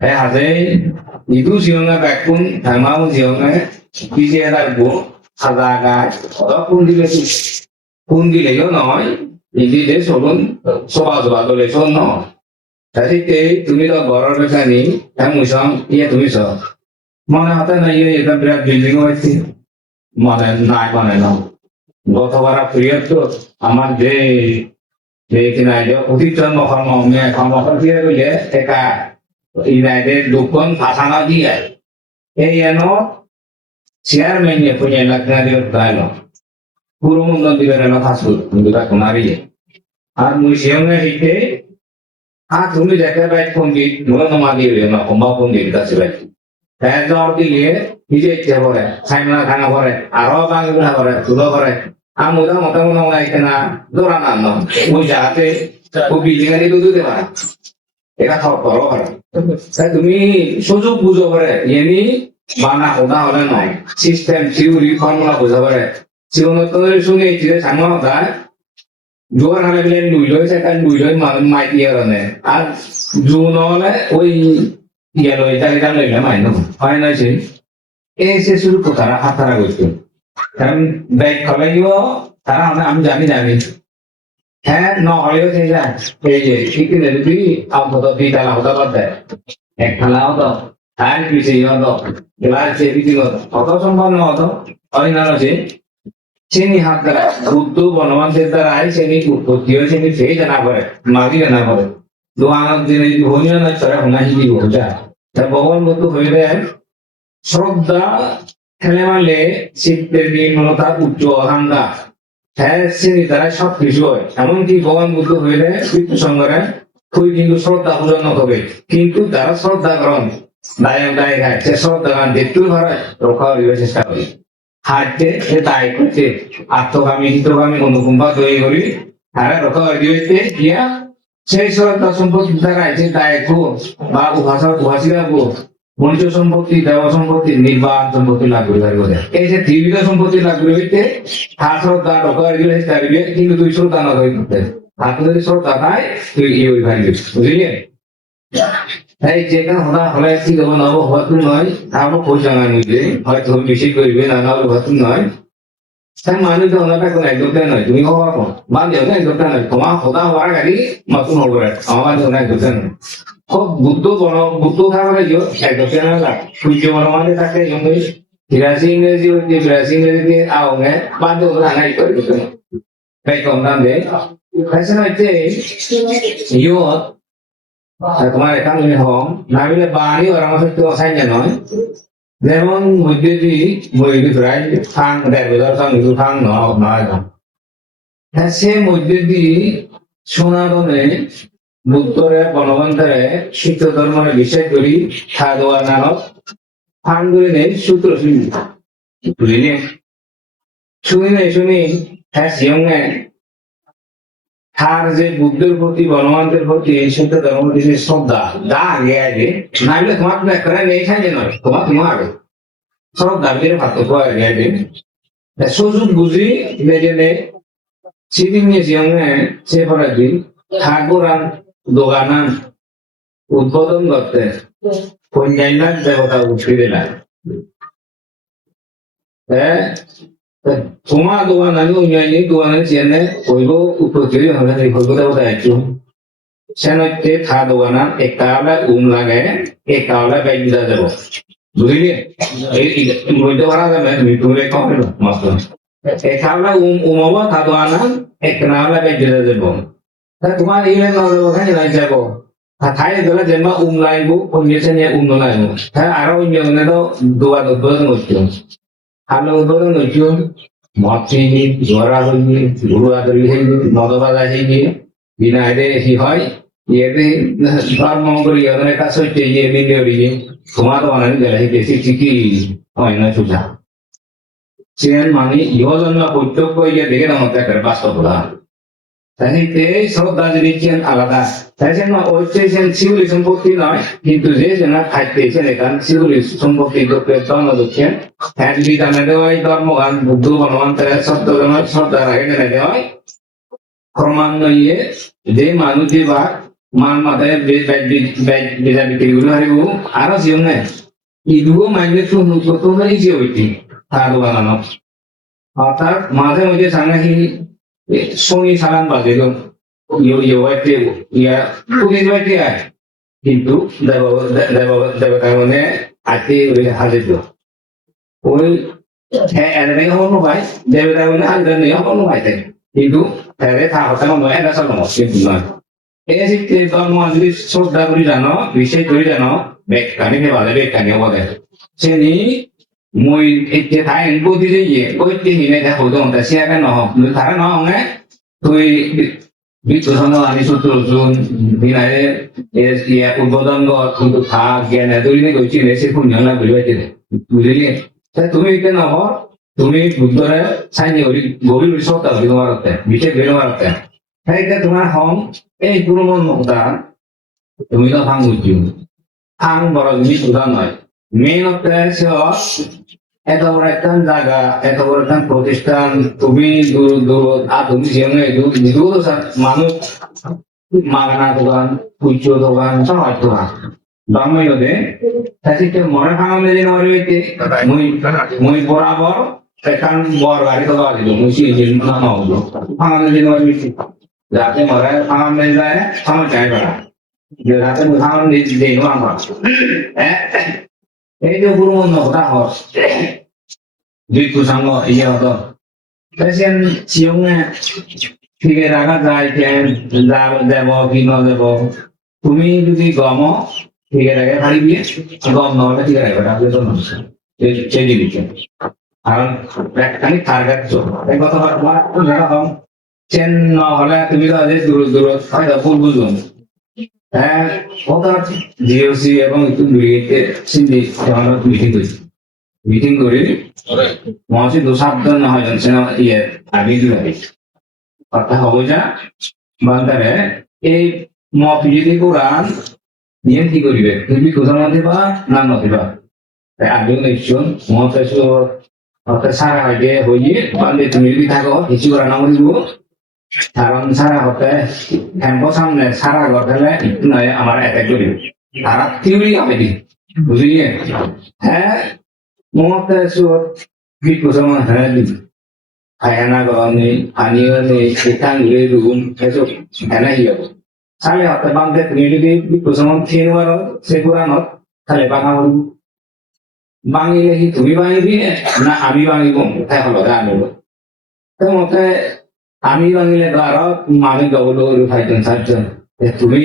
Hase itu siangnya bekun, mau siangnya bisa ada bu, ada agak, ada pun di lejo noi, ini deh solun, soal tu lejo no. Jadi তুমি তো ঘরের বেখানি, আমি সব ইয়ে তুমি সব মনে হতে না ইয়ে এটা বিরাট বিল্ডিং হয়েছে মনে নাই মনে না গতবার প্রিয় তো আমার যে কিনা অতীতন মহর্ম মহর দিয়ে গেলে একা ইনাইদের দোকান ফাঁসানো দিয়ে এই এন চেয়ারম্যান পুজো লাগনা দিয়ে তাইল পুরো মন্দিরের এলো ফাঁসুর দুটা কুমারিয়ে আর মুসিয়মে হিতে আর তুমি দেখে বাইক পন্ডিত মূলত মাদি না অম্বা পন্ডিত কাছে বাইক তাই জ্বর দিলে নিজে ইচ্ছে করে খাইনা খানা করে আরো বাংলা করে তুলো করে আর মোটামুটি মনে হয় কেনা দৌড়া না ওই জায়গাতে ও বিল্ডিং এর দুধ দেওয়া এটা খাওয়া করো করে তাই তুমি সুযোগ বুঝো করে এমনি বানা ওটা হলে নয় সিস্টেম থিওরি ফর্মুলা বোঝা করে জীবনের সঙ্গে এই চিরে সামনে হতা জোয়ার হালে বিলে নুইলই সেখানে নুইলই মাই দিয়ে রানে আর জুন হলে ওই ইয়েলো এটা এটা লইলে মাইনো হয় না সে এই সে শুরু কোথারা হাতারা করতো কারণ ব্যাগ খলাইও তারা আমি জানি হ্যাঁ নহলেও সেই যায় এই যে ঠিক যদি আপাতত দুই তালা হতে পারতে এক তালা হতো আর পিছিয়ে হতো এবার সে পিছিয়ে হতো অত সম্ভব না হতো অরিজিনাল আছে সেনি হাত দ্বারা বুদ্ধ বনবান্তের দ্বারাই সেনি উৎপত্তি হয় সেনি ফেই জানা করে মাগি জানা করে দোয়ানত দিনে ভূমিয়া না ছড়া হুনাহি দিব যায় তা ভগবান বুদ্ধ হইলে শ্রদ্ধা খেলে মারলে চিত্তের নির্মলতা উচ্চ অহাঙ্গা হ্যাঁ শ্রেণী দ্বারা সবকিছু হয় এমনকি ভগবান বুদ্ধ হইলে মৃত্যু সঙ্গে খুবই কিন্তু শ্রদ্ধা পূজন হবে কিন্তু যারা শ্রদ্ধা করেন দায় খায় সে শ্রদ্ধা দেখতে ধরায় রক্ষা করিবার চেষ্টা করি হাঁটতে সে দায় করছে আত্মগামী হিতগামী অনুকম্পা তৈরি করি তারা রক্ষা করিতে গিয়া সেই শ্রদ্ধা সম্পত্তি দ্বারা যে দায় বা উভাসিকা মনুষ্য সম্পত্তি দেব সম্পত্তি নির্বাণ সম্পত্তি লাভ করিবার কথা এই যে ত্রিবিধ সম্পত্তি লাভ করিতে হাত শ্রদ্ধা রক্ষা করিলে পারিবে কিন্তু তুই শ্রদ্ধা না করতে হাত যদি শ্রদ্ধা পাই তুই ই ওই পারিবি বুঝলি এই যেটা হওয়া হলে কি দেবো নব হতু নয় তারপর পয়সা না নিলে হয়তো বেশি করবে না নব হতু নয় তাই মানুষ ওনাটা কোনো একদমটা নয় তুমি হওয়া বাদ দেও না একদমটা নয় তোমার হতা হওয়ার গাড়ি নতুন হবে আমার ওনা একদমটা নয় খুব বুদ্ধ খাবার একদমটা নয় সূর্য বনমানে থাকে জমি বিরাশি ইংরেজি হইতে বিরাশি ইংরেজিতে আওগে বাদ দেও না নাই করে দিতে তাই কম দাম দেয় ফ্যাশন হইতে ইয়ো তোমার এখান হম না মিলে বাড়ি ওর আমার সত্যি অসাইন নয় যেমন মধ্যে প্রায় ফাং 1.5 ফাং 2 ফাং নয় হ্যাঁ সে মধ্যে সনাতনে বুদ্ধরে বনবন্তরে শিখ ধর্মের বিষয় করি খাদোয়া নানক ফাং করে নেই সূত্র বুঝলি শুনি হ্যাঁ সিয়ংয়ে তার যে বুদ্ধের প্রতি বনমান্তের প্রতি এই সত্য ধর্ম যে শ্রদ্ধা দা আগে আগে না হলে তোমার করে নেই খাইলে নয় তোমার আগে শ্রদ্ধা দিয়ে পার্থক্য আগে আগে সুযোগ বুঝি মেজেনে সিদিন সিয়ংয়ে সে পরে দিন ঠাকুরান দোকানান উদ্বোধন করতে কন্যাইনার দেবতা উঠিয়ে দিলেন তোমার দোকান আমি অন্যান্য দোকানের চেনে হইব উপযোগী হলে হইব দেবতা একটু সেন হচ্ছে থা দোকানা একটা লাগে একটা বাইক দিতে যাব বুঝলি এই মধ্য ভাড়া যাবে মৃত্যুরে কম মাত্র একটা উমাবো থা দোকানা একটা বাইক দিতে যাব তোমার এই ওখানে নাই যাব খাই গেলে যেন লাইব অন্য চেনে লাইব হ্যাঁ আরো অন্য তো দোকান উদ্বোধন করছো আমি উদ্বোধন করছো মদ খেয়ে জোয়ারা হয়ে গরু আদরি হয়ে মদবাদা হয়ে বিনা এতে কি হয় ইয়েতে ধর্ম করি ওদের কাছে হচ্ছে ইয়ে মিলে ওড়িয়ে তোমার তো অনেক বেলায় বেশি ঠিকই হয় না সুজা সেন মানে ইহজন্য প্রত্যক্ষ ইয়ে দেখে না মতো একটা বাস্তবতা তাই শ্রদ্ধা জিনিসেন আলাদা তাই জন্য ঐতিহ্যের শিউলি সম্পত্তি নয় কিন্তু যে জন্য খাইতেছেন এখান শিউলি সম্পত্তি জন্ম দিচ্ছেন হ্যাঁ যদি জানা দেওয়াই ধর্মগান বুদ্ধ বনমান্তরের শব্দ শ্রদ্ধা রাখে জানা দেওয়াই ক্রমান্বয়ে যে মানুষ যে বা মান মাথায় বেজা বিক্রি করে হারিব আরো জিও না ইদুগো মাইনে তো ইজি হইতি তার বানানো অর্থাৎ মাঝে মাঝে সাংঘাহি শনি সালান বাজে গো ইয়ো ইয়ো একটা ইয়া পুলিশ বাড়ি আয় কিন্তু দেবতা মানে আজকে হাজির ওই হ্যাঁ এনে হলো ভাই দেবতা মানে হাজির নেই হলো ভাই কিন্তু তাদের থাকতে নয় এটা চালানো কিন্তু নয় এই যে ধর্ম যদি শ্রদ্ধা করি জানো বিশেষ করে জানো বেকানিকে বলে বেকানিও বলে সেনি মই এতে থাই বদি যে ইয়ে ওইতে হিনে দেখো তো ওটা সিয়াকে নহ তারা নহ না তুই বিচ্ছন্ন আনি সূত্র জুন দিনারে এস ইয়া উদ্বোধন কিন্তু থাক জ্ঞান এতদিনে কইছি এসে কোন জানা বুঝাইতে বুঝলি তুমি এটা নহ তুমি বুদ্ধরে সাইনি গভীর শ্রদ্ধা করি তোমার হতে বিশেষ বেরোবার হতে সেইটা তোমার হম এই পুরনো নকটা তুমি তো ভাঙ বুঝিও ভাঙ বড় জিনিস উদাহরণ নয় মেন হচ্ছে এত বড় একটা জায়গা এত বড় একটা প্রতিষ্ঠান তুমি দূর দূর আর তুমি যেমন দূর মানুষ মাগনা দোকান পুজো দোকান সব হয় দোকান বাংলাদেশে তাই মনে ভাঙানো যে নইতে মই বরাবর এখন বড় গাড়ি তো গাড়ি মুই সিজন না হলো ভাঙানো যে নইতে যাতে মরে ভাঙানো যায় ভাঙা যায় না যে রাতে ভাঙানো দিয়ে আমরা এই যে পুরো নটা হয় দুই কুসাঙ্গ ইয়ে হতো পেশেন্ট সিয়ংয়ে থেকে রাখা যায় কেন দেব কি ন দেব তুমি যদি গম ঠিক রাখে পারিবি গম নহলে ঠিক রাখবে রাখবে তো সেই জিনিস কারণ খালি টার্গেট এই কথা হম চেন নহলে তুমি তো আজ দূর দূর হয়তো ভুল বুঝুন হ্যাঁ কথা জিওসি এবং একটু সিন্ধি মিটিং করে মহাসি দোষাব্দন না হয় জানছে না ইয়ে আবি দিবে কথা হবে যা বান্দারে এই মফিজি কোরআন নিয়ে কি করিবে তুমি কোথাও না দিবা না নদিবা তাই আমিও নিশ্চয় মহাশয় অর্থাৎ সারা আগে হইয়ে বান্দে তুমি যদি থাকো কিছু করা না দিব কারণ সারা হতে ক্যাম্পস সামনে সারা ঘটলে নয় আমার অ্যাটাক করিবে তারা থিওরি হবে দি বুঝলিয়ে হ্যাঁ মমতা বিকুসমান হ্যাঁ দিবি খায়না গরম নেই পানিও নেই সেখান ঘুরে রুম এসব এনাই যাবো তাহলে হতে বান্ধে তুমি যদি বিকুসমান খেয়ে নেওয়ার সে পুরানো তাহলে বাঙাল বাঙিলে কি তুমি বাঙিবি না আমি বাঙিব তাই হলো আনব তো মতে আমি বাঙিলে তো আরো আমি গবল খাইতেন চারজন তুমি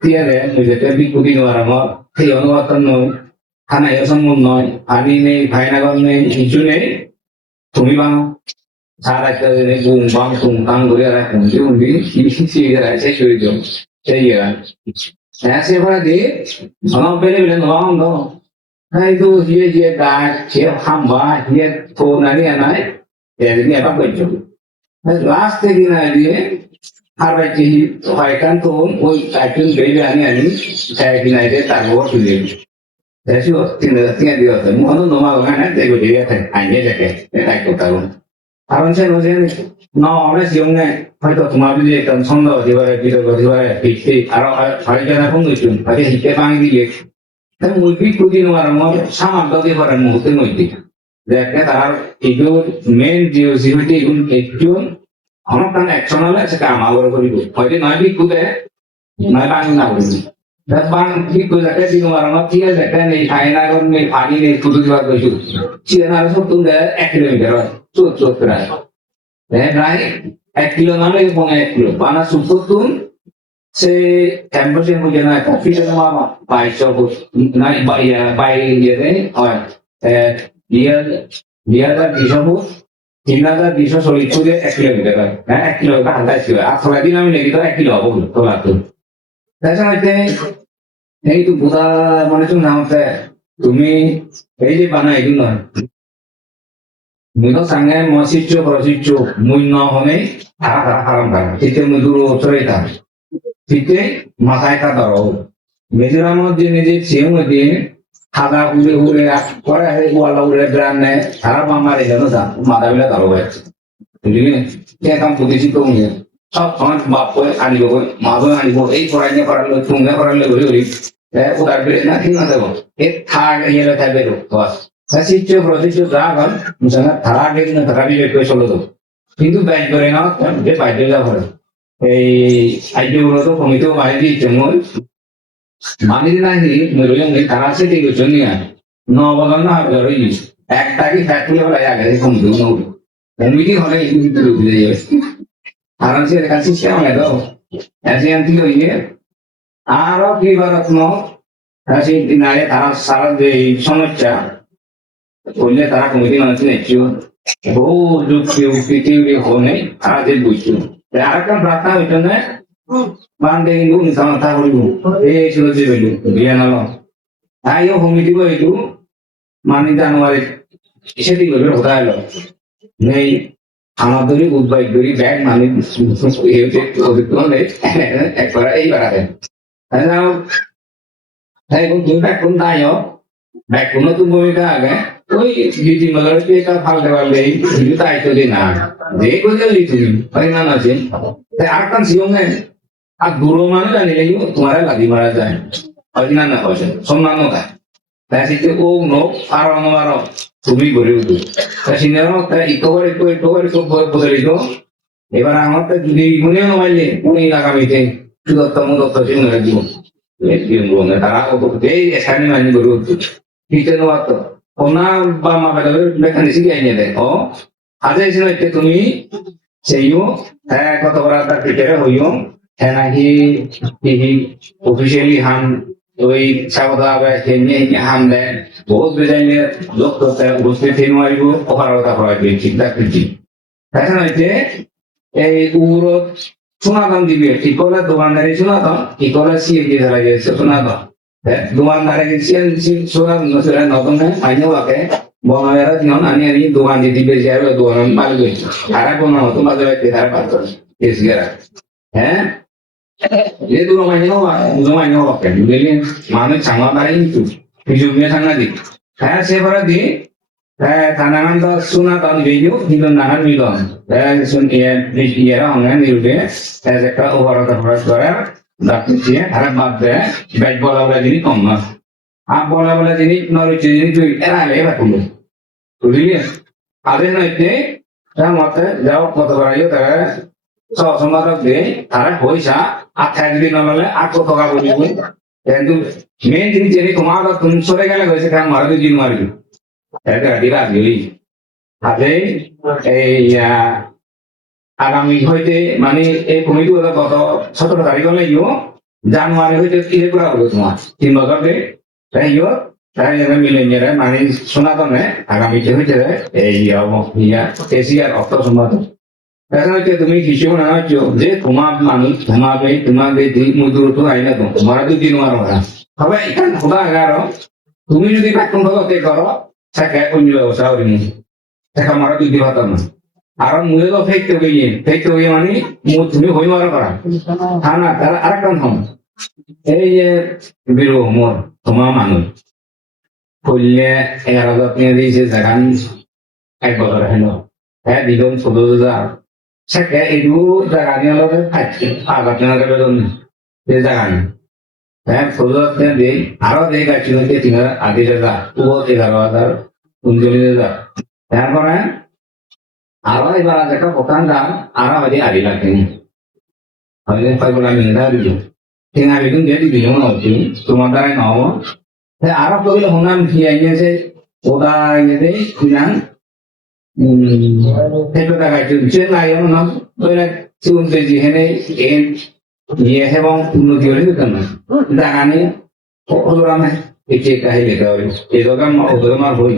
তিয়ারে নিজেকে বিকুটি নেওয়ার আমার সেই অনুবাদন নয় খানায় সম্ভব নয় পানি নেই ফাইনাগর নেই কিছু নেই তুমি বাঙো সারা একটা বুম বাম তুম তাং করে রাখুন উন্দি সেই শরীর সেই হ্যাঁ সে ভাড়া দিয়ে আমার বেড়ে বেড়ে নয় hai tu hier hier da hier ham ba hier to na ni anai ya ni apa kerja last thing na dia harba ji hai kan to oi kaitun baby ani saya kina dia tak buat tu dia saya sih tinggal dia tu mau no mau kan dia go dia kan hanya saja tak tahu কারণ সে বলছে না আমরা জীবনে হয়তো তোমার যদি একটা ছন্দ হতে পারে বিতর্ক হতে পারে শিখতে আরো আরেকজন এখন নতুন তাকে শিখতে পানি দিলে তাই মুরগি প্রতিদিন আমার সামাল দিতে পারে মুহূর্তের মধ্যে দেখে তার এগুলো মেন যে জীবিত এগুলো একজন আমার কারণে অ্যাকশন হলে সেটা আমার করিব হয়তো নয় বিকুতে নয় বাঙি না করিব বাং বিকু যাকে দিন আমার ঠিক আছে একটা নেই খাইনা নেই পানি নেই ফুটু দিবার কইছু চিরানার সব তুমি 1 কিলোমিটার হয় চোখ প্রায় প্রায় 1 কিলো নামে এবং 1 কিলো বানা সুপতুন সে ক্যাম্পাসের মধ্যে না কফি নামা 2200 নাই বাই ইয়ে হয় বিয়ার বিশাবুত 3240 ফুটে 1 কিলোমিটার হয় হ্যাঁ 1 কিলোমিটার হালকা ছিল আর থোড়া দিন আমি লেগে তো 1 কিলো হবো তোলা তো তাছাড়া এই তো বুধা মানে তুমি এই যে বানা এগুলো নয় Mito sange mosiccio prosiccio muy no hone hara haram kan tite muduro chorita tite mathai ka daro mejuramo je nije siung de khada ure kore he wala ure brane hara bamare jano da madabila daro hai bujini ke kam pudisi to nge সব সময় বাপ করে আনিব মাও আনিব এই পড়াইলে পড়ালো তুমি পড়ালে ঘুরে ঘুরি ওটার বেড়ে না ঠিক না দেবো এর থাক ইয়ে থাকবে বাস শিষ্য প্রতিষ্ঠ যা হল মুসলমান থারা আগে কিন্তু থারা বিবেক করে চলো তো কিন্তু ব্যাগ করে না যে বাইরে যা করে এই আইডিগুলো তো কমিটিও বাইরে দিয়েছে মই মানি নাহি মেরুজন তারা সে ঠিক হচ্ছে নিয়ে নবদন না হবে ধরে গেছে একটাকে ফ্যাক্টরি হলে আগে কমিটি নৌড়ি কমিটি হলে কিন্তু ঢুকে যাবে কারণ সে কাছে সিস্টেম হয় তো এসিয়ান কি হইয়ে আরো কি ভারত সেই দিনারে তারা সারা যে সমস্যা করলে তারা কমিটি মানুষ নেচ্ছিল বহু যুক্তি পৃথিবী হনে তারা যে বুঝছিল আরেকটা প্রার্থনা হইতো না বান্ধে কিন্তু নিশামতা করিব এই ছিল যে বলল বিয়ে নাল তাইও কমিটি হইতো মানে জানুয়ারি সেটি করবে হতা এলো নেই আমাদের উদ্বাই করি ব্যাগ মানে একবার এইবার আছে তাই না তাই তুমি ব্যাগ কোন তাই ব্যাগ কোন তুমি ভূমিকা আগে ওই দিদি মলার এটা ফালতে পারলে কিন্তু তাই তো না যে কোথায় তুমি তাই না আছে তাই আর কান সিওনে আর দূর মানে জানিলে তোমার লাগি মারা যায় হয় না না হয় সম্মান নয় তাই শিখতে ও নো আর অনবার তুমি গড়ে উঠবে তা সিনেমা তাই ইকোবার বদলিত এবার আমার তো যদি মনে নমাইলে উনি আগামীতে সুদত্তম দত্ত চিহ্ন দিব তারা এই এসানি মাইনি গড়ে উঠবে হিতে নোয়াত ওনা বা মা বেলা লেখানি শিখে আইনে দেয় ও আজ এসে তুমি সেইও হ্যাঁ কত বড় তার ক্রিকেটে হইও হ্যাঁ নাকি অফিসিয়ালি হাম ওই সাবধা হবে সেমনি হাম দেয় বহুত বেজাইনে লোক করতে উপস্থিত হয়ে মারিব অপারগতা করাইবে চিন্তা করছি এখন হইতে এই উরত সোনাদান দিবে ঠিক করে দোকানদারি সোনাদান ঠিক করে সিয়ে দিয়ে ধরা গেছে সোনাদান দোকানদারে সোনাদান নতুন আইনে ওকে বনাবেরা দিন আনি দোকান দিয়ে দিবে যাবে দোকান মাল গেছে তারা কোনো নতুন বাজারে তারা পাত্র এসিয়ারা হ্যাঁ ये दोनों महीने हुआ दो महीने हुआ क्या बुझलिए माने चांगला बारे itu hidupnya sana di saya seberapa di tanangan to suna to video hidup nangan video sun iya orang ni udah saya cakap orang orang dapat dia harap baca baik bola jadi koma bola jadi nol jadi tu era lewat dulu buझलिए ada nanti saya mau jawab kata orang itu সমাজক দিয়ে তারা পয়সা আঠাশ দিন হলে 800 টাকা বলিব কিন্তু মেন জিনিস যদি তোমার তুমি সরে গেলে হয়েছে কারণ মারা দিন মারবি আগে এই আগামী হইতে মানে এই কমিটি গত 17 তারিখ হলে জানুয়ারি হইতে কি করা হবে তোমার 3 বছর তাই তাই মিলে নিয়ে মানে সনাতনে আগামীতে হইতে এই এশিয়ার অর্থ সম্পাদক এখন তুমি হিসেবে না যে তোমার মানুষ তোমাকে মজুর তো আই না তোমার তো দিন হবে এখানে খোদা এগারো তুমি যদি বেতন ঠকে করো সেটা অন্য ব্যবস্থা করি দেখা মারা দুই দিন হতাম না আর মুয়ে তো ফেকতে গিয়ে মানে তুমি হই মারা করা হ্যাঁ না তারা আর একটা হম এই যে বিরো মোর তোমার মানুষ করলে 11,000 টাকা দিয়েছে সেখান 1 বছর হেন হ্যাঁ দিলাম 14,000 saya itu jalannya lo kan agaknya ada belum dia jalan saya follow-upnya di arah dia kacau dia tinggal ada jaga tua 3,000 unjul jaga yang mana arah ibarat jaga bukan dah arah dia ada lagi ada 5 minta dulu tinggal itu dia di bingung nanti cuma dari nol saya arah tuh kalau hunam kiainya saya udah ini bilang theo ta cái chuyện này nó tôi là chịu về gì thế này em nhiều hay bông nó thiếu đấy cần mà ra này có đồ này cái chuyện cái gì đó cái đó cái mà thôi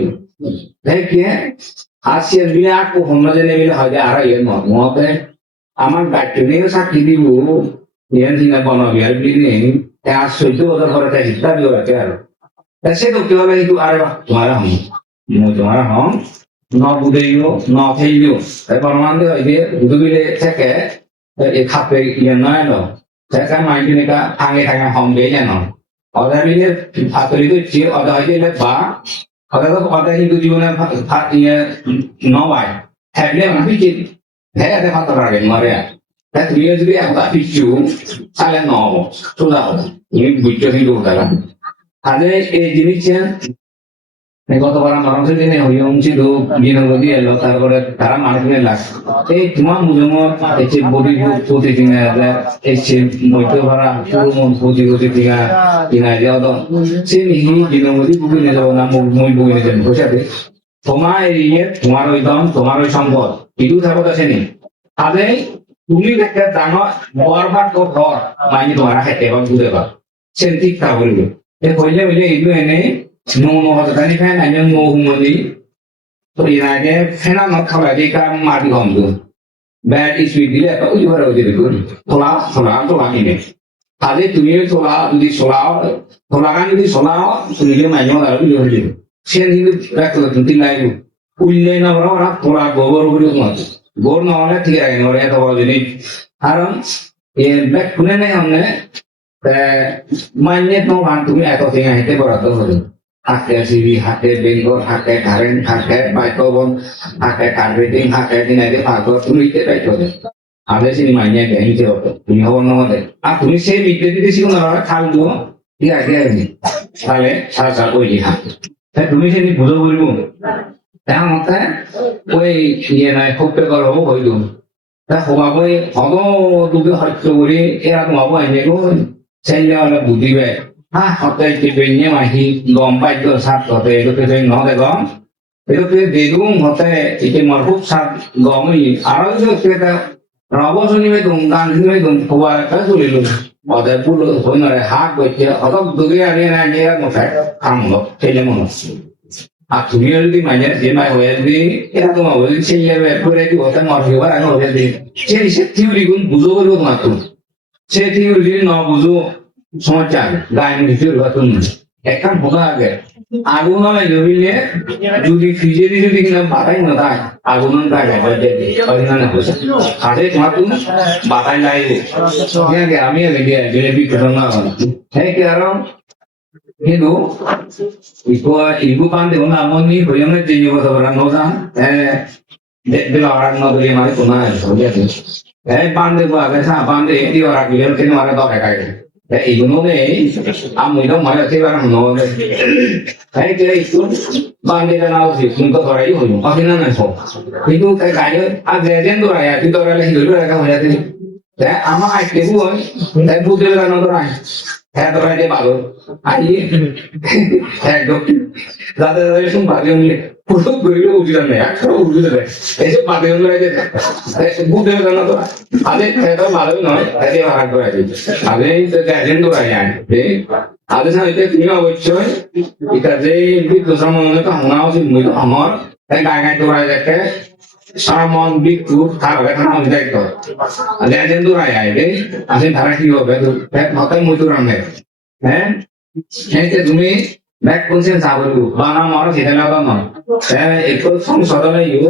đấy kia ASEAN भी आपको हम लोग ने भी हज़ार आ रहा है वहाँ पे हमारे बैठने के साथ किसी वो ये नहीं ना बना गया भी नहीं क्या सोचो उधर पर क्या हिस्सा भी हो रहा है यार ऐसे तो क्या है कि अरे तुम्हारा हम ন বুঝেইও ন থেইও এবার মানে যে দুবিলে থেকে এই খাপে ইয়ে নয় না সেটা মাইন্ডে কা আগে থাকা হবে যেন অদা মিলে ফাতরি তো যে অদা হইলে বা অদা তো অদা হিন্দু জীবনে ইয়ে নয় থাকলে আমি কি হ্যাঁ দেখা তো রাখে মরে তুমি যদি একটা পিছু তাহলে নব সোজা হবে তুমি বুঝছো কিন্তু তারা তাহলে এই জিনিসটা গতবার মানুষের দিনে হইম ছিল বিনোদী এলো তারপরে তারা মানুষের লাগ এই তোমার মুজমত এসে বডি প্রতিদিন এসে মধ্য ভাড়া পুরো প্রতি দিনা কিনা যাও তো সে নিহি বিনোদী বুকি নিয়ে যাবো না মই বুকি নিয়ে যাবো বুঝাতে তোমার এরিয়ে তোমার ওই দম তোমার ওই সম্পদ কিন্তু থাকত আছে নি তাহলে তুমি একটা ডাঙর বরবাদ ঘর মাইনি তোমার খেতে বা ঘুরে বা সে ঠিক তা বলবে এ কইলে বলে এইগুলো এনে no tadi kan hanya ngomongin to inanya kena nak kalau di kan mati gomdo bad is with dia apa uji baru jadi pun tola ini tadi tuh tola kan di tola tuh banyak lalu jadi sen ini betul tentu lain ulle na orang tola gobor gor na oleh tiga ini orang itu jadi haram yang back punya nih हमने mainnya tuh bantu ya atau tinggal itu berat hake siwi hake bengkor hake karen hake baikobon hake karbeting hake dinade pagor তুমি তে পাইতো আগে সিনি মাইনে জ্ঞান দিতে হতো তুমি হবো না হতে আর তুমি সেই বিদ্যে দিতে শিখো না খাল দিও ঠিক আছে তাহলে সারা সারা ওই লিখা তাই তুমি সেনি বুঝো বলবো তার মতে ওই ইয়ে নাই খুববে করবো হইল তা হবাবই হব দুটো হয়তো করি এরা তোমাবো এনে গো ছেলে হলে বুদ্ধিবে hotel tipe-nya masih gompai itu satu hotel itu kita nggak gom itu kita dedung hotel itu markup sat gom ini arah itu kita rabos ini medungkan ini medung kuat kan sulit loh hotel puluh benar hak baca atau dunia ini nanya musik kamu film aku ni ada di mana dia mai hotel di ya tu mau di sini ya berpura di hotel markup orang hotel di jadi setiap ribu buzo buzo tu setiap ribu nak buzo সমাচার গায়ে ভিতর ঘটন এখন ভোগা আগে আগুন হয় জমিলে যদি ফ্রিজে যদি কিনা বাতাই না থাকে আগুন থাকে অরিজিনাল হচ্ছে খাটে মাতুন বাতাই লাগে ঠিক আমি আগে জিলেবি ঘটনা হ্যাঁ কারণ কিন্তু ইবু পান্ডে ওনা আমনি হইলে যে কথা বলা নজা দিল আর নদী মানে কোনা হয়ে এই পান্ডে আগে সা পান্ডে এই ওরা গিয়ে কেন মারা দরে কাটে 이거는 아무도 말하지 않는 cái itu bandera naus itu untuk orang itu pastinya naso itu kayak agen tuh ya itu orang lagi dulu mereka melihat ini ya ama itu saya butuh orang orang saya tuh aja baru ayi dok zada itu bagian ini putus beri ujian ya kalau ujian deh itu bagian itu aja butuh orang orang ada saya tuh malu nih tadi orang tuh aja ada itu agen tuh ya deh ada sana itu tinggal wujud kita jadi itu sama orang tuh mau sih mau amor kayak tuh aja ke সামন বিকু থাকবে থানা যাই তো legend দূর আয় রে আসেন ধারা কি হবে তো মাথায় মজুর আনবে হ্যাঁ এইতে তুমি ব্যাক কোনসেন সাবলু বানা মারো সেটা লাগা না হ্যাঁ একটু সংসদে ইউ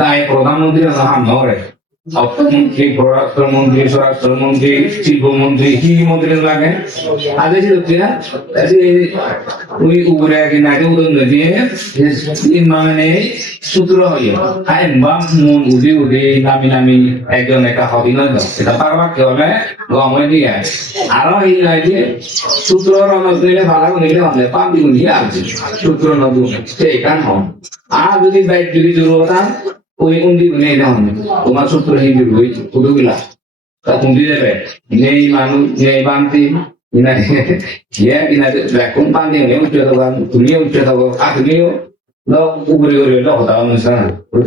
গায় প্রধানমন্ত্রী না হাম নরে অর্থমন্ত্রী পররাষ্ট্রমন্ত্রী স্বরাষ্ট্রমন্ত্রী শিল্পমন্ত্রী কি মন্ত্রী লাগে আগে ছিল কি ওই উপরে আগে নাকি উদন দিয়ে মানে সূত্র হইল আইন বা মন উদি নামি একজন একটা হবি নয় তো এটা পারবা কি হলে গমে দিয়ে আরো এই নয় যে সূত্র রনক দিলে ভালো নিলে হবে পাবি নিয়ে আসছে সূত্র নদু সেই কান হন আর যদি বাইক যদি জরুরত ওই উন্দি নেই না তোমার সূত্র হিন্দি বই কুদুগুলা তা উন্দি দেবে নেই মানুষ নেই বান্তি ইনা ইয়া ইনা কোন বান্তি নেই উচ্চ তখন তুমিও উচ্চ তখন তুমিও 너 우리 너 다음에서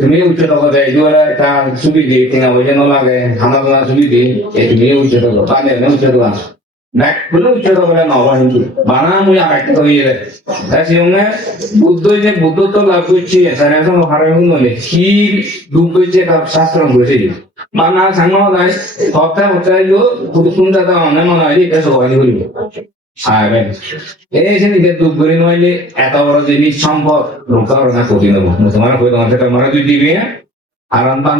তুমি উচ্চ তখন দেয় জোরে তা সুবিধি কিনা ওই নলাগে হামালা সুবিধি এই তুমি উচ্চ তখন পানে উচ্চ তখন ব্যাক বলে উচ্চ তখন নবা হিন্দু বানা মুই আর একটা হইয়ে তাই সঙ্গে বুদ্ধ তো লাভ করছে সারা সময় হারে নলে কি দুঃখ করছে শাস্ত্র বলেছে বানা সাংগ গাই হঠাৎ পুরুষুন্দা তা অনেক মনে হয় এটা সবাই করিব সাহেবেন এই যে নিজের দুঃখ করে নইলে এত বড় জিনিস সম্পদ রক্ষা না করি নেবো তোমার কই তোমার সেটা মনে তুই দিবি আরাম পান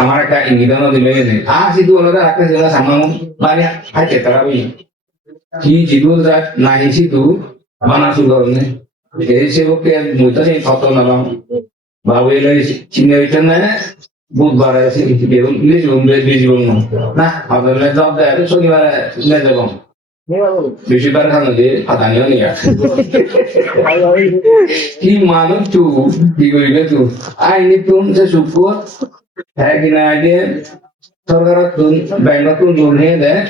আমার একটা ইঙ্গিত দিলে সিধু হলো একটা জেলা সামান্য মানে হাইতে তারা ওই কি জিদু নাই সিধু বানা শুরু করনে এই সেবকে মুইতো সেই ফটো নালাম বাবু এলো চিনে হইতেন না বুধবারে বেশিরভাগ না আপনার জব দেয় শনিবারে যাব বেশিরভাগ খানো দিয়ে পাতানিও নিয়ে কি মানুষ তু কি করিবে তু আইনি তুম সে শুক্র হ্যাঁ কিনা আগে সরকার তুম ব্যাংক তুম লোন নিয়ে দেয়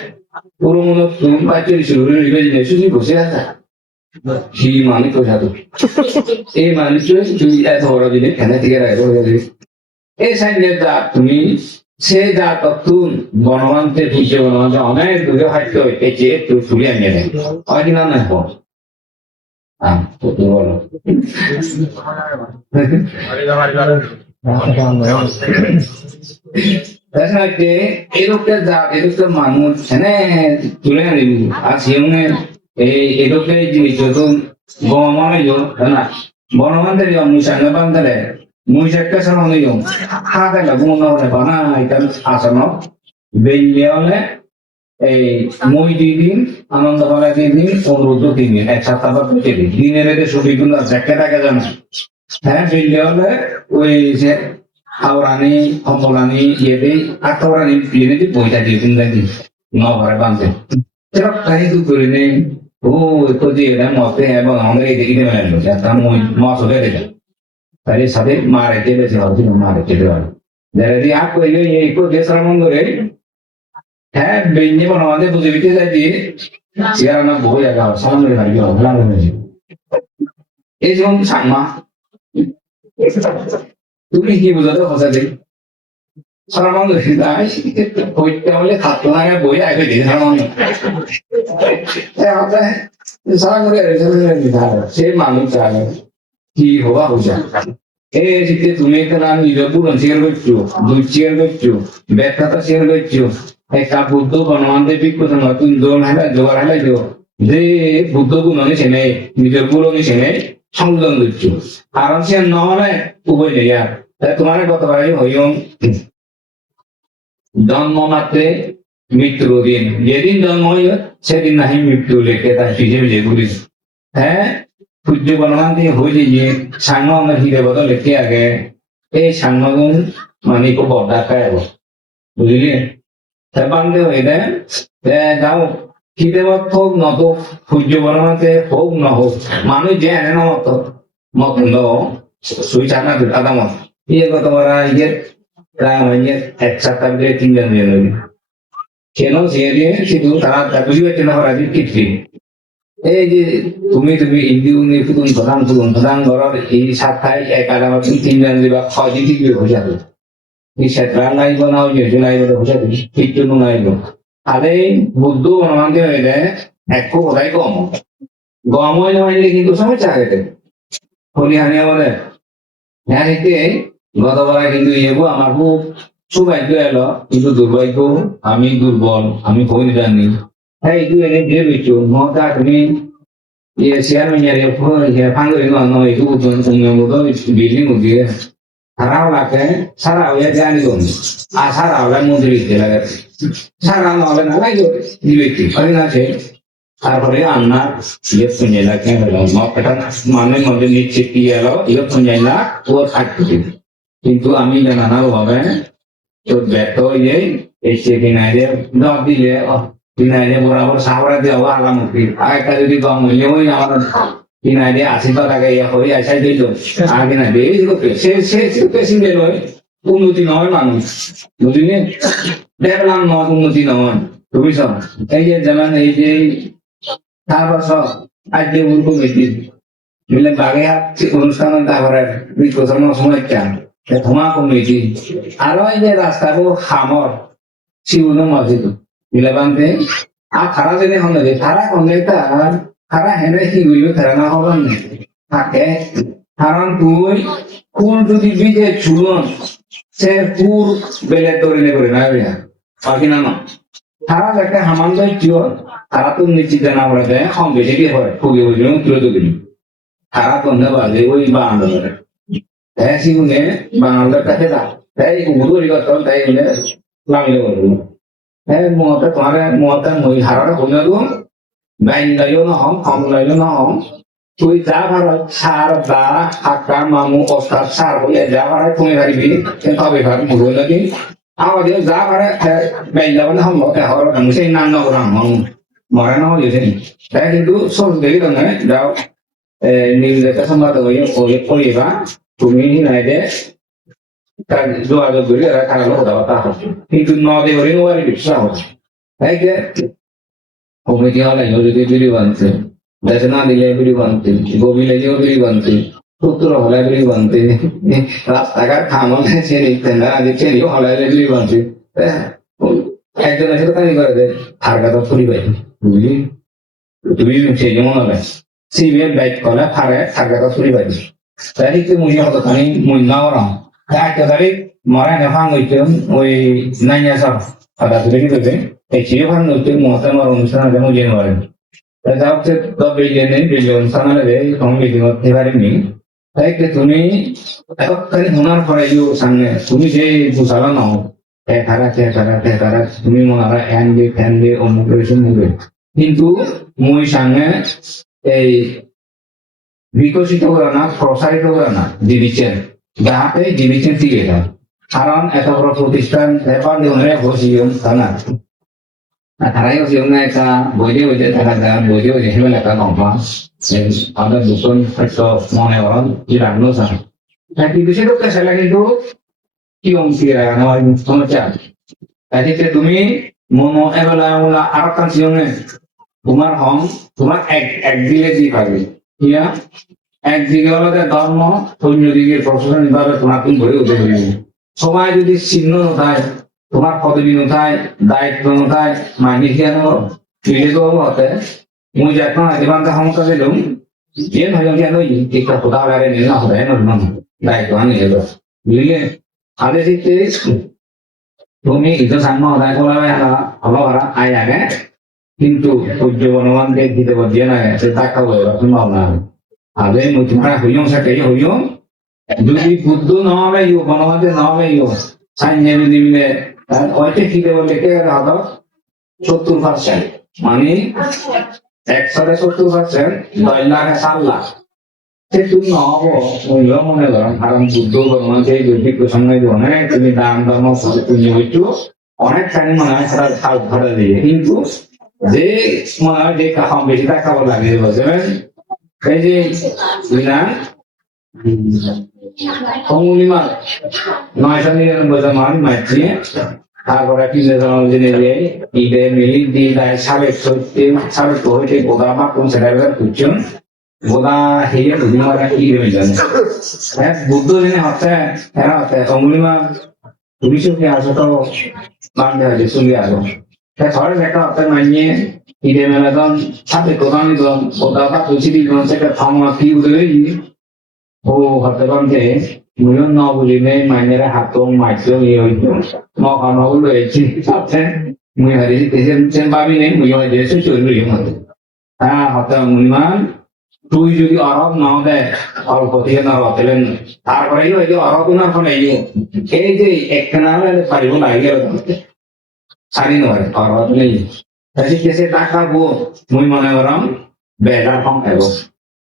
পুরো মনে তুম বাচ্চারি শুরু করে সুযোগ বসে আছে কি মানুষ তো সাধু এই মানুষ তুই এত বড় জিনিস খেলা থেকে রাখবো এই সাইডে যা তুমি সে যা তত্তুন বনবান্তে পুজো বনবান্তে অনেক দূরে হয়তো এসে একটু তুলে আনিয়ে দেয় হয় কিনা না বল বলো এরকম যা এরকম মানুষ হ্যাঁ তুলে আনিবি আর সিংহে এই এরকম জিনিস যখন গমানে না বনবান্তে মুসাঙ্গে বান্ধে মুইজাক্কা সামনে হাতে লাগুন বানা এটা আসানো বেলিয়ালে এই মই দিন আনন্দ পালা দিন অনুরোধ 3 দিন এক সপ্তাহ বা 2 দিন দিনের এতে ছবিগুলো জ্যাকেট আগে জানা হ্যাঁ বেলিয়ালে ওই যে হাওড়ানি কমলানি ইয়েতে আটরানি প্লেনে বইটা দিয়ে দিন লাগি নভরে বাঁধে সেটা তাই তো করে নেই ও তো দিয়ে মতে এবং আমাদের এই দিকে মেলানো একটা মই মাছ হয়ে গেছে তাই সাথে মারে কেটে যাওয়া মারে কেটে যাওয়া যদি আপ কইলে এই কো দেশরা মন করে হ্যাঁ বেঞ্জে আমাদের বুঝে দিতে যাই দিয়ে সিয়ারা না বই আগা সালাম করে ভাই ভালো হয়েছে এই যেমন সাংমা তুমি কি বুঝাতে হসা দেই সালাম করে তাই কইতে হলে খাত লাগা বই আগে দিয়ে সালাম সালাম করে সে মানুষ জানে কি হওয়া হচ্ছে এই যে তুমি একটা নিজের পুরন শেয়ার করছো দুই শেয়ার করছো ব্যর্থতা শেয়ার করছো একটা বুদ্ধ বনমান্তে বিক্ষত নতুন দোল হেলা জোয়ার হেলা যে বুদ্ধ গুণ নিছে নেই নিজের পুরো নিছে নেই সংযোজন দিচ্ছো কারণ সে নহলে উভয় নেই আর তাই তোমার কত পারে হইম জন্ম মাত্রে মৃত্যুর দিন যেদিন জন্ম হইবে সেদিন নাহি মৃত্যু লেখে তার ফিজে ফিজে গুলি হ্যাঁ সূর্য বনমান্তে হয়ে যে সাংমা আমরা হিরে বদল লেখে আগে এই সাংমাগুন মানে খুব বড় খায় বুঝলি বান্ধে হয়ে দেয় যাও খিদে হোক নত সূর্য বনমান্তে হোক ন হোক মানুষ যে এনে না মত মতন্দ সুই চাকনা আদা মত ইয়ে কত বড় ইয়ে প্রায় মানে এক সপ্তাহ ধরে 3 জন দিয়ে নেবে কেন সে দিয়ে শুধু তারা বুঝি পাচ্ছে না ওরা কি এই যে তুমি ইন্দিউনি প্রধান ঘরের এই সপ্তাহে এক আলাদা 3 জন দিবা 6 দিন ঠিক হয়ে যাবে এই সেটা লাইব না ওই যে লাইব হয়ে যাবে ঠিক তো নাইব আরে বুদ্ধ বনমান্তে হয়ে যায় এক কোথায় কম গম হইলে হইলে কিন্তু সমস্যা হয়ে যায় হলি হানিয়া বলে হ্যাঁ এতে গতবার কিন্তু ইয়েবো আমার খুব সৌভাগ্য এলো কিন্তু দুর্ভাগ্য আমি দুর্বল আমি ভয় জানি হ্যাঁ itu ini dia lucu mau tak ini ya siapa nyari apa ya panggil itu ano itu bukan punya motor biling dia harau lah kan sarau ya jangan itu sarau lah mau diri dia lah sarau lah nala itu dilucu paling aja তারপরে আমরা ইয়ে পুঞ্জে লাগে এটা মানে মধ্যে নিচ্ছে কি এলো ইয়ে পুঞ্জে না ওর থাকতে কিন্তু আমি জানানো হবে তো ব্যর্থ হয়ে এসে কিনারে দর দিলে কিনারে বরাবর সাহরা দেওয়া আলামতি আর একটা যদি কম হইলে ওই আমার কিনারে 80 টাকা ইয়ে হয়ে আসাই দিল আর কিনারে সে পেশেন্ট নয় উন্নতি নয় মানুষ বুঝলি দেখলাম নয় উন্নতি নয় তুমি সব এই যে যেমন এই যে তারপর সব আজকে উল্টো বেশি মিলে বাগে হাত অনুষ্ঠান তারপরে বিকশনের সময় চান ধোঁয়া কমেছি আরো এই যে রাস্তার খামর শিউনো মসজিদ মিলে বান্ধে আর খারা যদি হলে খারা হলে তার খারা হেনে কি হইবে খারা না হবেন থাকে কারণ তুই কোন যদি বিজে চুলন সে পুর বেলে তরিলে করে না বাকি না না খারা একটা হামান চিও খারা তো নিশ্চিত জানা পড়ে দেয় কম বেশি কি হয় খুবই বুঝলাম তুলে তো দিন খারা কন্দে বাজে ওই বা আন্দোলনে তাই সিগুনে বাংলার কাছে তাই উদুরি কথা তাই উনি লামিলে বলবো হ্যাঁ তোমার মই হারাটা হইল বাইন লাইও না হম কম লাইও না হম তুই যা ভাড়া সার দা হাক্কা মামু ওস্তাদ সার বলে যা ভাড়া তুমি পারিবি কিন্তু হবে ভাড়া মুরো লাগি আমাদের যা ভাড়া বেলা বলে হাম লোকে হর মুসে নান নগরাম মামু মরে না হয়ে যায়নি তাই কিন্তু সব দেখি তো নয় যাও নিউজের সংবাদ হয়ে পড়িবা তুমি নাই যে তার যোগাযোগ করে তারা লোক দেওয়া তা কিন্তু নদে করে নোয়ারি বিশ্বাস হচ্ছে তাই যে কমিটি হলে যদি ভিডিও বানতে দেশে না দিলে ভিডিও বানতে গভীরে যেও ভিডিও বানতে সূত্র হলে ভিডিও বানতে রাস্তাঘাট খামলে সে নিতেন না দিচ্ছে হলে ভিডিও বানতে একজন এসে তাই করে দেয় তার কথা ফুরি পাই বুঝলি তুমি সেই যেমন হবে সিবিএম বাইক কলে ফারে তার কথা ফুরি পাই তাই তো মুই হতো খানি মুই না ওরাম একটা তারিখ মরা নেফাং হইতেন ওই নাইয়া সব কথা তুলে কি দেবে এই চিরভান হইতে মহতামার অনুষ্ঠান আছে মুই জেনে পারেন যা হচ্ছে তো বিলিয়ন সানালে কম বিলিয়ন হতে পারেনি তাই তুমি এতখানি শোনার পরে সামনে তুমি যে বুঝালো নাও খারা তুমি মনে হয় ফ্যান দিয়ে অমুক মুখে কিন্তু মুই সামনে এই বিকশিত করে না প্রসারিত করে না দিদিচ্ছেন যাহাতে দিদিচ্ছেন টিকে যায় কারণ এত বড় প্রতিষ্ঠান ব্যাপার দিয়ে বসিও তা না তারাই হচ্ছে একটা বইতে বইতে দেখা যায় বইতে বইতে হিমেল একটা লম্বা আমাদের দূষণ হয়তো মনে করেন যে রান্না চান কিন্তু সেটা সেটা কিন্তু কি অংশী নেওয়ার সমস্যা তাই তুমি মনো এবেলা আর কান সিনে তোমার হং তোমার একদিকে কি পাবে ইয়া একদিকে হলো ধর্ম অন্যদিকে প্রশাসন ভাবে তোমার তুমি ভরে উঠে সবাই যদি চিহ্ন নথায় তোমার পদবী নথায় দায়িত্ব নথায় মাইনে খেয়ে নেব ফিরে তো হতে মুই যখন আজীবনটা সমস্যা দিলাম যে নয় কেন ঠিকঠাক কোথাও লাগে নিয়ে না হবে না দায়িত্ব আনি এলো বুঝলে আগে দিতে তুমি itu sama orang kalau kalau orang ayahnya কিন্তু উজ্জীবনমান দিতে পারছে না সেটা খাবো এরকম ভাবনা আগে মুঠমারা হইও সেটাই হইও যদি বুদ্ধ না হবে ইউ বনবাদে না হবে ইউ সাইনে যদি মিলে ওইটা খেতে বললে কে হতো 70% মানে 170% 9 লাখ 7 লাখ সে তুমি নহবো হইল মনে করেন কারণ বুদ্ধ ভগবান সেই দৈবিক প্রসঙ্গে অনেক তুমি দান ধর্ম তুমি হইতো অনেক খানি মনে হয় সেটা খাল ঘটা দিয়ে কিন্তু যে মনে হয় যে কম বেশি টাকা লাগে বুঝলেন এই যে না অমূল্যমান 999 জন মানুষ মারছে তারপরে কি জেনে দিয়ে ঈদে মিলি দিয়ে দেয় সাবেক হইতে গোদা বা কোন সেটা খুঁজছেন গোদা হেয়ে দুদিনমারা কি হয়ে যান বুদ্ধ জেনে হচ্ছে এরা হচ্ছে অমূল্যমান পুলিশকে আসো তো বান্ধে হয়েছে চলে আসো ঘরে একটা হচ্ছে মানিয়ে ঈদে মেলাদন সাথে গোদামি দন গোদা বা তুলসী দিন সেটা থামা কি উঠে ও হতে পারতে মুয়ন ন বুঝিনে মাইনেরা হাতং মাইসং ইয়ে হইতো মহানো রয়েছে সাথে মুই হারি তেন ভাবি নেই মুই হয় দেশে চলে হতো হ্যাঁ হতে মুনিমান তুই যদি অরব নাও দেয় অল্প থেকে না রতেলেন তারপরে ওই যে অরব না ফোনে এই যে একটা না পারিব লাগে গেল সারি নয় অরব নেই তাই কেসে টাকা বো মুই মনে করলাম বেজার কম খাইব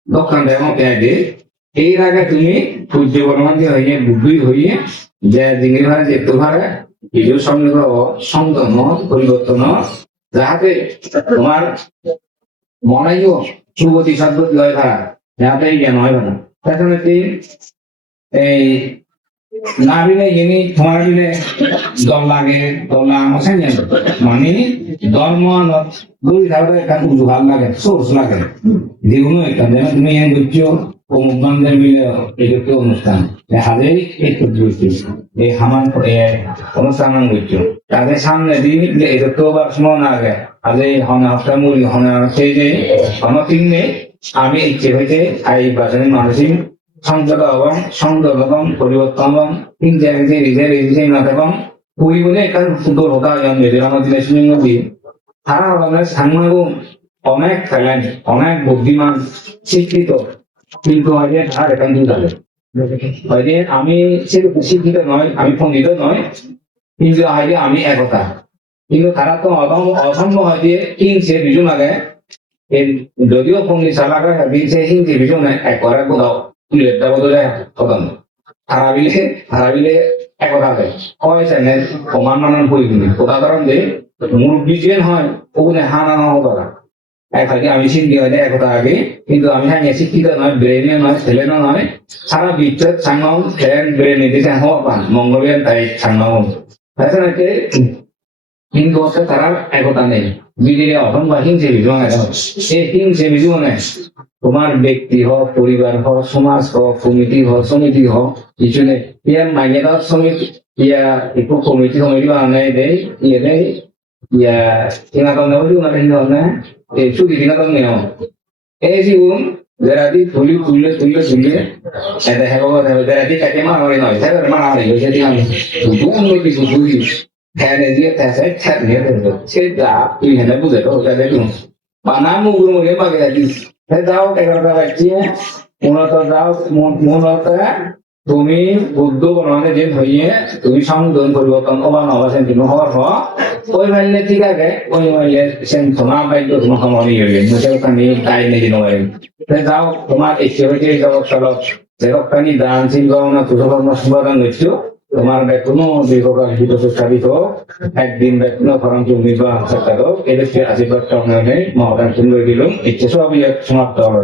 দোকান দেবো পেঁয়াজে এর আগে তুমি সূর্য বর্মাকে হইয়ে বুদ্ধি হইয়ে যে জিঙ্গি ভাড়া যেতে পারে কিছু সঙ্গে সংযম পরিবর্তন যাহাতে তোমার মনাইও সুগতি সদ্গতি হয় ভাড়া যাহাতে জ্ঞান হয় ভাড়া তখন এই না বিলে যিনি তোমার বিলে দল লাগে দল আমার মানে ধর্ম দুই ধারে একটা ভাল লাগে সোর্স লাগে যেগুলো একটা তুমি এনে বুঝছো অমুক বান্ধব মিলে এটাকে অনুষ্ঠান হাজেই এই করতে এই হামান অনুষ্ঠান বুঝছো তাদের সামনে দিন এটা তো আবার সময় না আগে আজে হনা হস্তা মুড়ি হনা সেই যে আমার তিনে আমি ইচ্ছে হইতে এই বাজারের মানসিক সংযত এবং সংযত এবং পরিবর্তন এবং তিন জায়গায় রিজেক্ট না এবং পুরি বলে একটা সুন্দর হতা যেটা আমাদের দেশের নদী তারা আমাদের সামনে অনেক ট্যালেন্ট অনেক বুদ্ধিমান শিক্ষিত কিন্তু হয়তো আর এখান দিয়ে যাবে হয়তো আমি সেরকম শিক্ষিত নয় আমি পণ্ডিত নয় কিন্তু হয়তো আমি একতা কিন্তু তারা তো অসম্ভব হয় যে কিনছে দুজন আগে যদিও কোননি সালাকা দিছে হিন্দি বিজনে একবার কোথাও তুলে দেবো তো যায় কদম হারাবিলে একথা দেয় হয় সেনে প্রমাণ মানন পরিগুলি কোথা কারণ যে মুরব্বী যে হয় ওগুলো হানানো কথা একদিকে আমি শিক্ষিত হয় একথা আগে কিন্তু আমি হ্যাঁ শিক্ষিত নয় ব্রেনে নয় ছেলেনও নয় সারা বিশ্বের সাংমাউন ফ্যান ব্রেনে দিতে হওয়া পান মঙ্গলিয়ান তাই সাংমাউন তাছাড়া কিন্তু হচ্ছে তারা একতা নেই বিজেপি অসম বা হিংসে বিজয় এই হিংসে বিজনে তোমার ব্যক্তি হোক পরিবার হোক সমাজ হোক কমিটি হোক সমিতি হোক কিছু নেই ইয়ার মাইনে দেওয়ার সমিতি ইয়া একটু কমিটি সমিতি বানাই দেয় ইয়ে দেয় ইয়া tingatan daw yung natin doon na so tingatan niyo si un berarti tulis ada heboh berarti kakek mah orang noy saya mana ada yo jadi kami bukan lebih tulis karena dia saya chat nih itu saya ini ada bukan itu ada itu mana mau gue pakai lagi saya tahu kayak kacanya মূলত তুমি বুদ্ধ বর্ণনে যে হইয়ে তুমি সংযোজন পরিবর্তন অবান অবাসেন তুমি হওয়ার পর ওই মাইলে ঠিক আছে ওই মাইলে সেন তোমার বাইক তোমার সময় হইবে মুসেল কানি তাই নেই নয় যাও তোমার ইচ্ছে হইতে যাও চলো যেরকম দান চিন গণনা তুষকর্ম সমাধান হইছো তোমার বেতন দীর্ঘকাল হিত সুস্থাপিত একদিন বেতন ফরম তুমি বা চেষ্টা করো এদের আশীর্বাদ কামনে মহাদান সুন্দর দিলাম ইচ্ছে সবই সমাপ্ত হলো